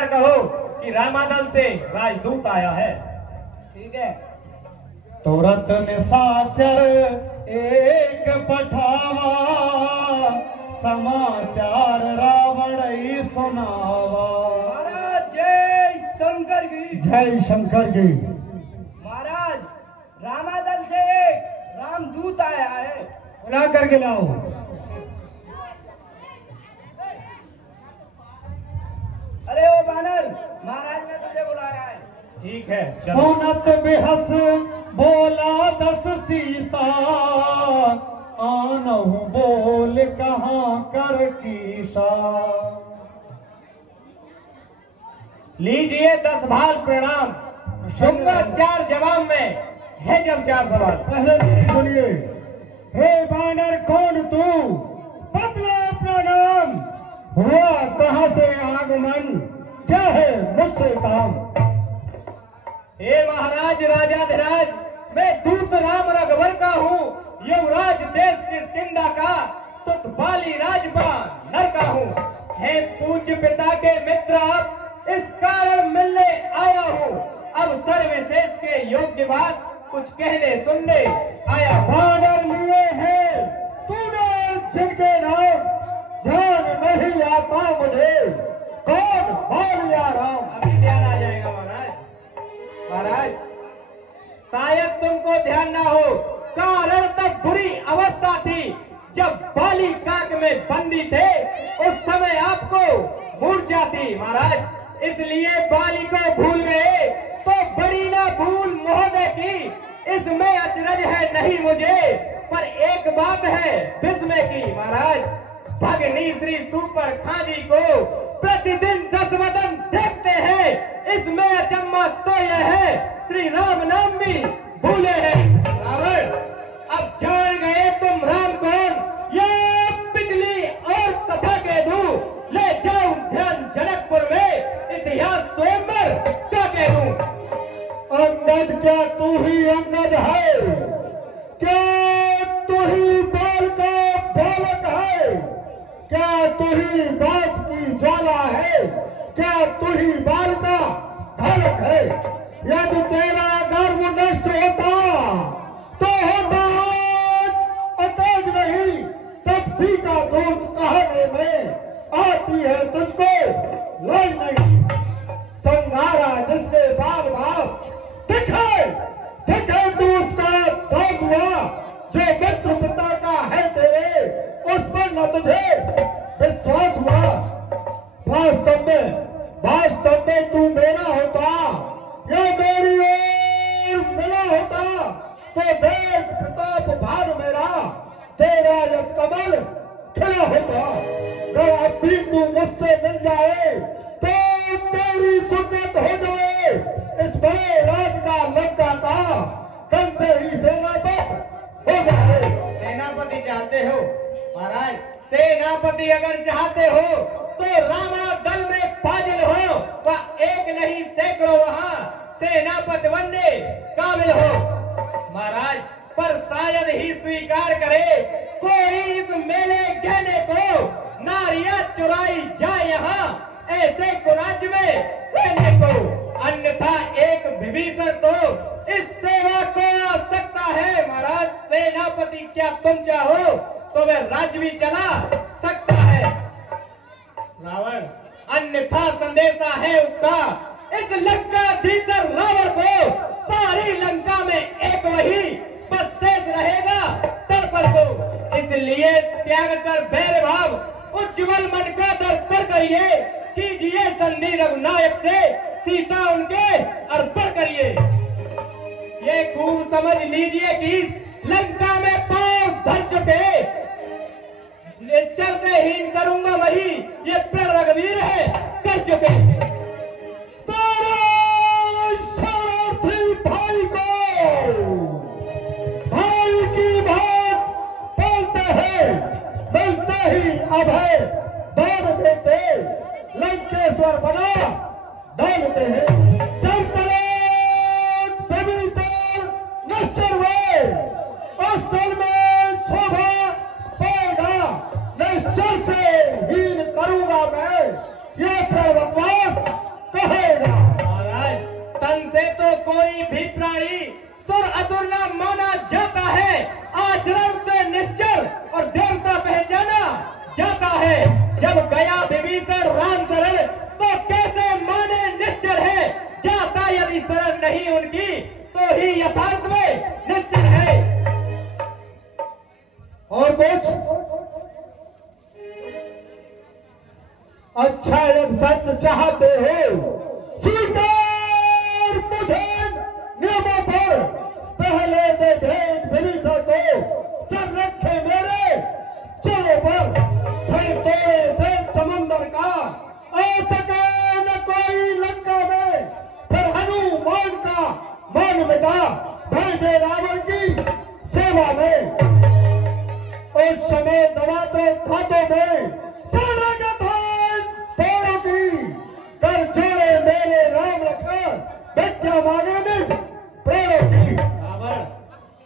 जाकर कहो कि रामादल से राजदूत आया है। ठीक है। तुरंत निशाचर एक पठावा, समाचार रावण ही सुनावा। महाराज जय शंकर की। जय शंकर की। महाराज रामादल से एक रामदूत आया है। बुला करके लाओ। अरे ओ बानर, महाराज ने तुझे बुलाया है। ठीक है चलो। सुनत बिहस बोला दस सीसा, आनहु बोल कहाँ कर कीसा। लीजिए 10 भाल प्रणाम। दूंगा 4 जवाब में है जब 4 सवाल। पहले सुनिए। हे बानर कौन तू, बतला अपना नाम, हुआ कहाँ से आगमन, क्या है मुझसे काम। हे महाराज राजाधिराज, मैं दूत राम रघुवर का हूँ, युवराज देश की किंदा का, सुत बाली राजपाल नर का हूँ। हे पूज्य पिता के मित्र आप, इस कारण मिलने आया हूँ। अब सर्वविशेष के योग्य बात कुछ कहने सुनने आया। बानर लिए है तूने जिनके नाम, ध्यान नहीं आता मुझे, कौन बाल या राम। अभी ध्यान आ जाएगा महाराज। महाराज शायद तुमको ध्यान ना हो, कारण तब बुरी अवस्था थी जब बाली काक में बंदी थे, उस समय आपको मूर्छा थी महाराज, इसलिए बाली को भूल गए। तो बड़ी ना भूल महोदय की, इसमें अचरज है नहीं मुझे, पर एक बात है विस्मय की महाराज। भगनी श्री सुपर खाजी को प्रतिदिन 10 वदन देखते हैं, इसमें अचम्मा तो यह है श्री राम नाम भी भूले हैं। रावण अब जान गए तुम राम कौन, ये पिछली और कथा कह दूं, ले जाऊं ध्यान जनकपुर में, इतिहास स्वयंवर क्या कह दूं। अंगद क्या तू ही अंगद है, क्या तू ही बाल का बालक है, क्या तू ही बांस की ज्वाला है, क्या तू ही बाल का ढालक है। यदि तेरा गर्व नष्ट होता तो होता अतेज नहीं, तपसी का दूध कहने में आती है तुझको लज नहीं। संघारा जिसने बाल बाप दिखे तू उसका दाग हुआ, जो मित्र पिता का है तेरे उस पर न तुझे विश्वास हुआ। वास्तव में तू मेरा होता या मेरी ओर मिला होता, तो देख प्रताप भान मेरा, तेरा यश कमल खिला होता। अगर अब भी तू मुझसे मिल जाए तो तेरी सुन्नत हो जाए, इस बड़े राज का लंका का कल से ही सेनापति हो जाए। सेनापति चाहते हो महाराज, सेनापति अगर चाहते हो तो रामादल में फाजिल हो, वह एक नहीं सैकड़ों वहां सेनापति बनने काबिल हो महाराज। पर शायद ही स्वीकार करे कोई इस मेले गहने को, नारियां चुराई जाए यहाँ ऐसे कुराज में रहने को, अन्यथा एक विभीषण तो इस सेवा को आ सकता है महाराज। सेनापति क्या तुम चाहो तो वह राज्य भी चला सकता है रावण, अन्यथा संदेशा है उसका इस लंकाधीशर रावण को, सारी लंका में एक वही बस शेष रहेगा तड़पड़ को। इसलिए त्याग कर बैर भाव, उज्जवल मन का दर्पण करिए, कीजिए संधि रघुनायक से, सीता उनके अर्पण करिए। ये खूब समझ लीजिए कि इस लंका में पांव धर चुके, निश्चय से हीन करूंगा वही, ये प्रण रघुवीर है कर चुके। भाई को भाई की बात बोलते हैं, मिलते ही अभय दान देते, लंकेश्वर बना डालते हैं। जब तक विभीषण निश्चर हुए, उस दल में शोभा पाएगा, निश्चर से हीन करूंगा मैं ये प्रणवनवास कोई भी प्राणी सुर असुर न माना जाता है, आचरण से निश्चल और देवता पहचाना जाता है। जब गया विभीषण राम शरण, तो कैसे माने निश्चल है, जाता यदि शरण नहीं उनकी, तो ही यथार्थ में निश्चल है। और कुछ? अच्छा, यदि सत्य चाहते हो, स्वीकार मुझे नियमों पर। पहले दे भेद विभीषण को, सर रखे मेरे चलो पर। फिर तोड़े से समंदर का, आ सके न कोई लंका में। फिर हनुमान का मान मिटा, भेजे रावण की सेवा में। उस समय दवाते खातों में सेना का धान तोड़ों की। कर जोड़े मेरे राम लखन, विद्या मांगे निज प्रेरणा की। रावण,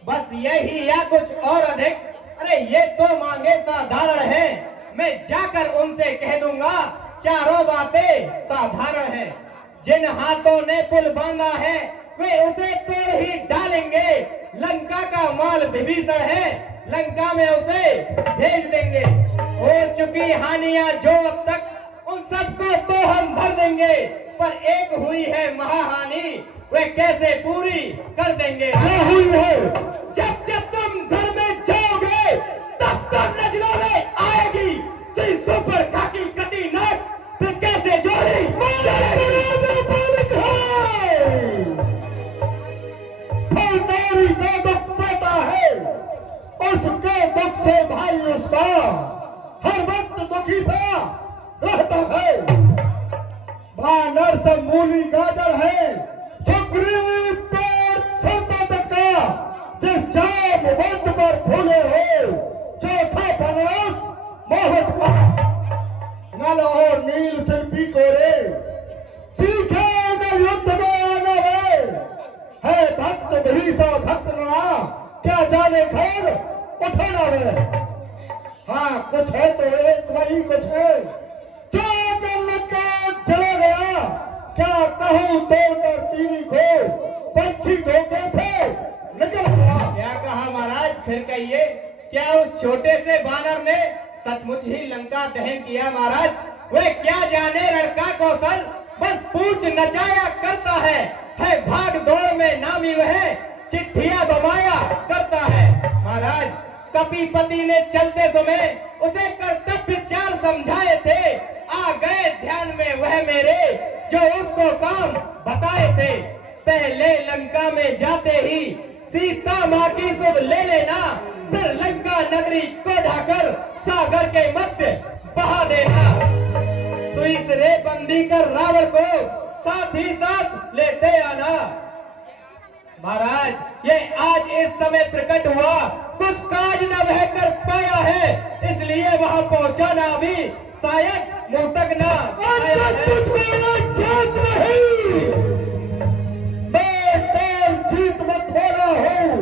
बस यही या कुछ और अधिक? अरे ये तो मांगे साधारण है, मैं जाकर उनसे कह दूंगा चारों बातें साधारण हैं। जिन हाथों ने पुल बांधा है वे उसे तोड़ ही डालेंगे। लंका का माल विभीषण है, लंका में उसे भेज देंगे। हो चुकी हानियां जो अब तक, उन सबको तो हम भर देंगे। पर एक हुई है महाहानि, वे कैसे पूरी कर देंगे? क्या हुई है? जब जब तुम घर में जाओगे तब तब नजरों में आएगी शीशों पर खाकी कटी नाक, फिर कैसे जोड़ी? फौजदारी का दुख सहता है, उसके दुख से भाई उसका हर वक्त दुखी सा रहता है। बानर से मूली गाजर है, सुग्रीव पेड़ सरता तक का। जिस जाम बंद पर फूले हो, चौथा बनस मोहत का। नल और नील शिल्पी को रे, सीखे न युद्ध में आना है भक्त विभीषण भक्त ना, क्या जाने खैर उठाना है। हाँ कुछ है तो एक वही कुछ है, क्या कर लगा चला गया। क्या कहूँ तोड़कर तीरी को, पंछी धोखे से निकल गया। क्या कहा महाराज, फिर कहिए। क्या उस छोटे से बानर ने सचमुच ही लंका दहन किया? महाराज वे क्या जाने रण कौशल, बस पूछ नचाया करता है भाग दौड़ में नामी वह, चिट्ठियां बमाया करता है। महाराज कपीपति ने चलते समय उसे कर्तव्य चाल समझाए थे, आ गए ध्यान में वह मेरे जो उसको काम बताए थे। पहले लंका में जाते ही सीता माँ की सुध ले लेना, फिर लंका नगरी को ढाकर सागर के मध्य बहा देना। तो इस रे बंदी कर रावण को साथ ही साथ लेते आना। महाराज ये आज इस समय प्रकट हुआ, कुछ काज न वह कर पाया है, इसलिए वहां पहुंचाना भी शायद मुंह तक न आया है। मैं कौन जीत मत बोला हूँ,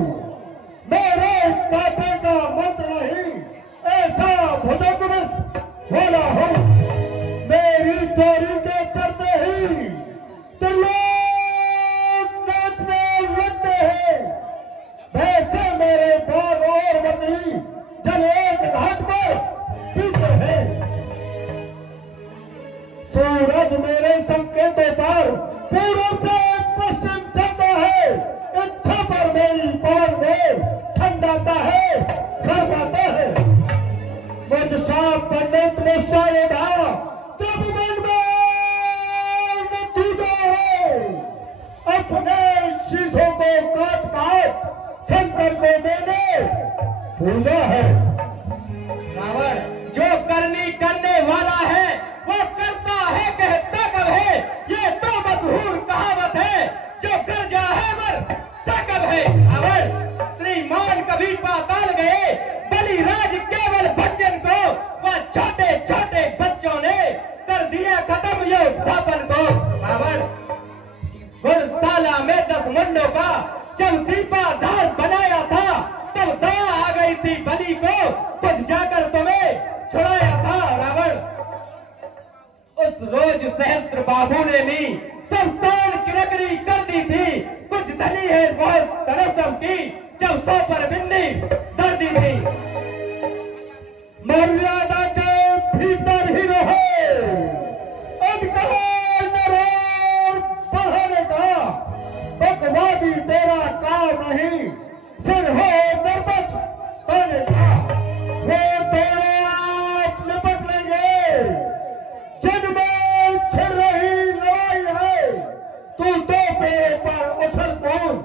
मेरे काटे का मंत्र नहीं, ऐसा भुजंग में बोला हूँ। मेरी चोरी के चलते ही त्रिलोक नाचने लगते हैं। वैसे मेरे बाग और बकरी जल एक घाट पर पीते हैं। सूरज मेरे संकेतों पर पूर्व से पश्चिम चलता है। इच्छा पर मेरी पवन देव ठंडाता है, घर पाता है। मुझ शाप पंडित में शायदा त्रिभुवन में तूजा है। अपने शीशों को काट काट शंकर को मैंने पूजा है। रावण जो करनी करने वाला है वो करता है, कहता कब है, ये तो मशहूर कहावत है। जो गर्जा है मर सकब है। रावण श्रीमान कभी पाताल गए, बलिराज केवल भक्तन को, वह छोटे छोटे बच्चों ने कर दिया खत्म योद्धापन को। रावण गुरशाला में 10 मुंडों का जब दीपाधार बनाया था, तब दया आ गई थी बलि को, खुद जाकर तुम्हें छुड़ाया था। रावण उस रोज सहस्त्र बाबू ने भी शमशान की नगरी कर दी थी, कुछ तनसम की जब 100 पर बिंदी दर्दी थी। मर्यादा के भीतर ही रहे, अधिकार और बढ़ाने का बकवादी तेरा काम नहीं, सिर हो दरबच ताने का वो दोनों आप निपट लेंगे। जिनमें छिड़ रही लड़ाई है, तू दो पेड़ों पर उछल कूद,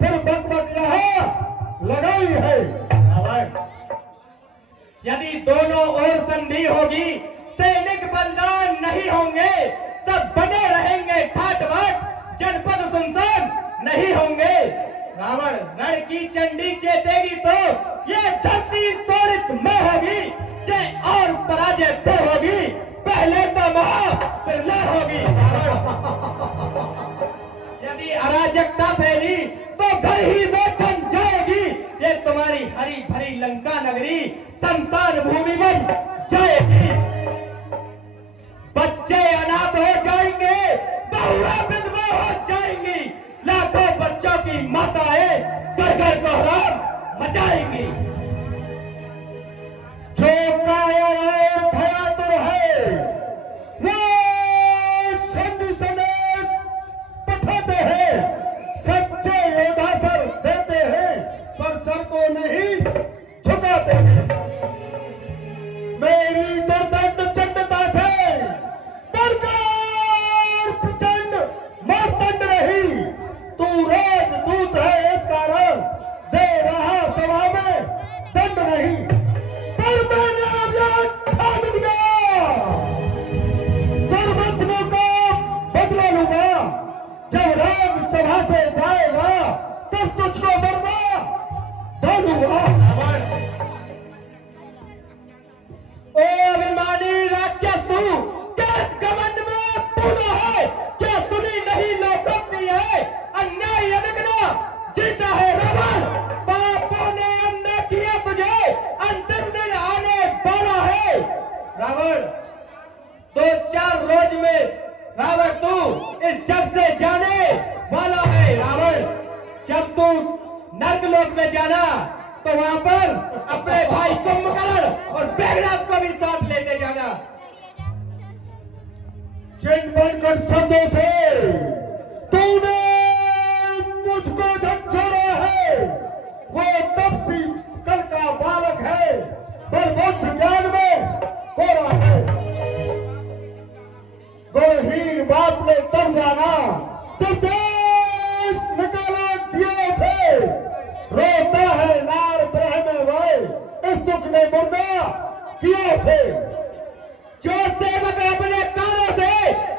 फिर बकबक यहाँ लगाई है। यदि दोनों ओर संधि होगी, सैनिक बलिदान नहीं होंगे, सब बने रहेंगे ठाट बाट, जनपद सुनसान नहीं होंगे। रावण रण की चंडी चेतेगी तो ये धरती शोणित में होगी, जय और पराजय फिर होगी, पहले तो महा फिर लय होगी। यदि अराजकता फैली तो घर ही में बन जाएगी, ये तुम्हारी हरी भरी लंका नगरी शमशान भूमि बन जाएगी। बच्चे अनाथ हो जाएंगे, बहुएं विधवा हो जाएंगी, लाखों बच्चों की माताएं घर घर को हराम मचाएंगी। जो कायर और भयातुर है, वो संधि संदेश पठाते हैं, सच्चे योद्धा सर देते हैं, पर सर को नहीं झुकाते हैं। मेरी दुर्दंड चंडता से बढ़कर प्रचंड मर्दंड रही, तू राजदूत है इस कारण दे रहा सभा में दंड नहीं, पर मैंने अभियान ठान दिया, दुर्वचनों का बदला लूंगा। जब राज्यसभा से जाएगा तब तुझको मरवा डालूंगा। ओ अभिमानी राक्षस तू, किस घमंड में पूरा है, क्या सुनी नहीं लोकोक्ति है, अन्याय अनगना जीता है रावण। पापों ने अंधा किया तुझे, अंतिम दिन आने वाला है। रावण 2-4 रोज में रावण तू इस जग से जाने वाला है। रावण जब तू नर्कलोक में जाना तो वहां पर अपने भाई कुंभकर्ण और मेघनाद को भी साथ लेते जाना। जिन बनकर शब्दों से तूने मुझको झकझोरा है, वो तब सी कल का बालक है, पर बुद्ध ज्ञान में कोरा है। गुणहीन बाप ने तब जाना जब देश निकाला दिए थे, रोता है नार ब्रह में वह, इस दुख ने मुर्दा किया थे। जो सेवक अपने कानों से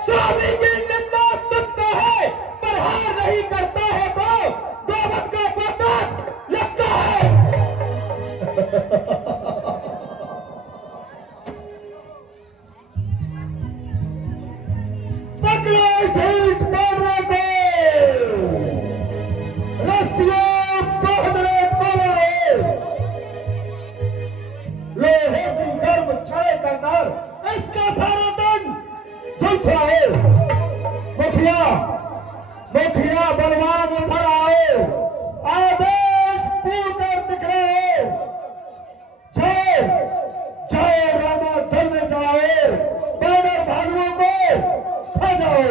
स्वामी की निंदा सुनता है पर हार नहीं करता है, तो गोवध का पता लगता है। पकड़ो झूठ बोलने को, रस्सियों बांधने को, लोहे की गर्म छड़े कर इसका सारा दंड झुलसाओ। मुखिया मुखिया बलवान इधर आओ, आदेश पूर्वकर दिखाओ। जाओ जाओ रामा दल में जाओ, बानर भालुओं को खा जाओ।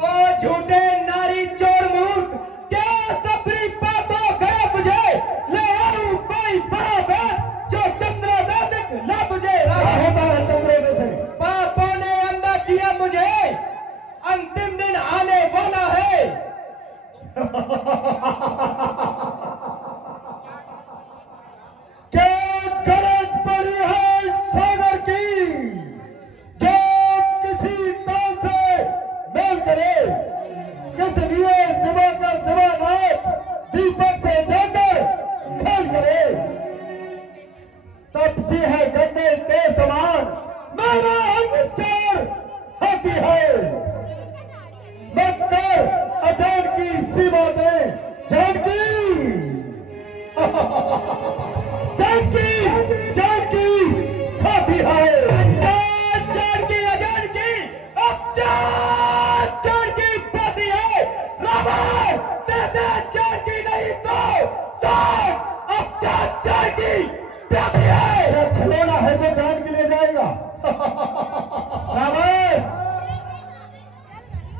ओ झूठे नारी चोर मूर्ख, क्या सफरी पापा गया तुझे, ले आऊं कोई बड़ा बैठ जो चंद्रोदय ला तुझे। क्या होता है चंद्रोदय से? पापों ने अंधा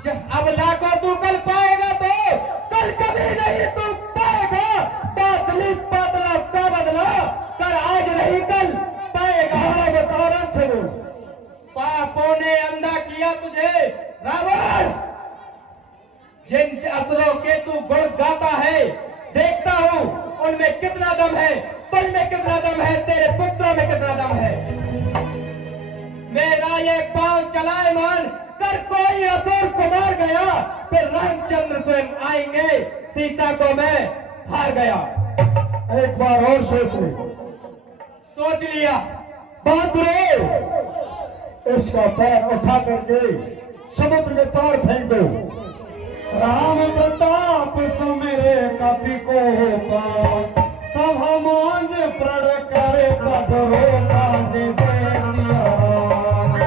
अब लाखों तू कल पाएगा तो कल कभी नहीं तू पाएगा। पातली पातला का बदला कर आज नहीं कल पाएगा। से बोल। पापों ने अंधा किया तुझे रावण। जिन असुरों के तू गुण गाता है देखता हूँ उनमें कितना दम है, तुझ में कितना दम है, तेरे पुत्रों में कितना दम है। मेरा ये पांव चलाए मान कर कोई असुर को मार गया फिर रामचंद्र स्वयं आएंगे, सीता को मैं हार गया। एक बार और सोच ले। सोच लिया। बहादुर, इसका पैर उठा करके समुद्र के पार फेंक दो। राम प्रताप सुमेरे कपि को सब मांझ प्रण करे पदरो काज जय सिया राम।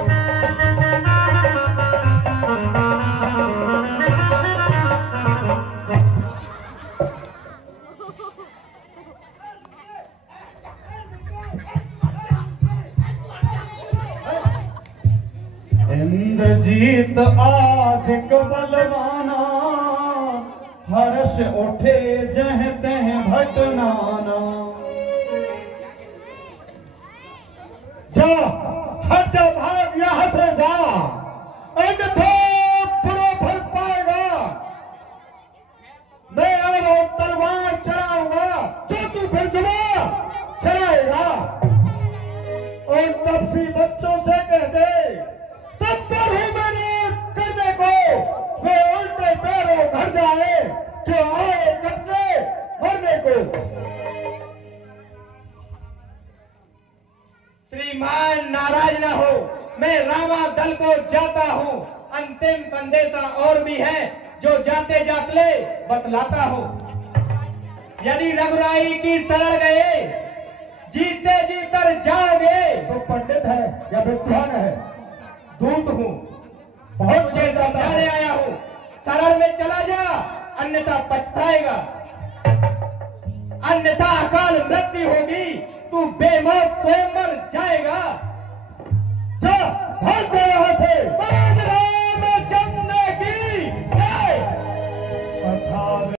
इंद्रजीत आधिक बलवाना हर्ष उठे जह तह भटनाना। जा, हट जा, भाग यहां से जा, अन्यथा बुरा फल पाएगा। मैं अब वो तलवार चलाऊंगा जो तू फिर जुबा चलाएगा। और तपसी बच्चों से कह दे तब पर ही मैंने करने को वे उल्टे पैरों घर जाए कि आए कटने मरने को। श्रीमान नाराज ना हो, मैं रामा दल को जाता हूँ। अंतिम संदेशा और भी है जो जाते जाते बतलाता हूँ। यदि रघुराई की शरण गए जीते जी तर जाओगे। तो पंडित है या विद्वान है? दूत हूँ, बहुत तुझे समझाने आया हूँ। शरण में चला जा अन्यथा पछताएगा, अन्यथा अकाल मृत्यु होगी, तू बेमौत स्वयं मर जाएगा। जा, भाग जा यहां से।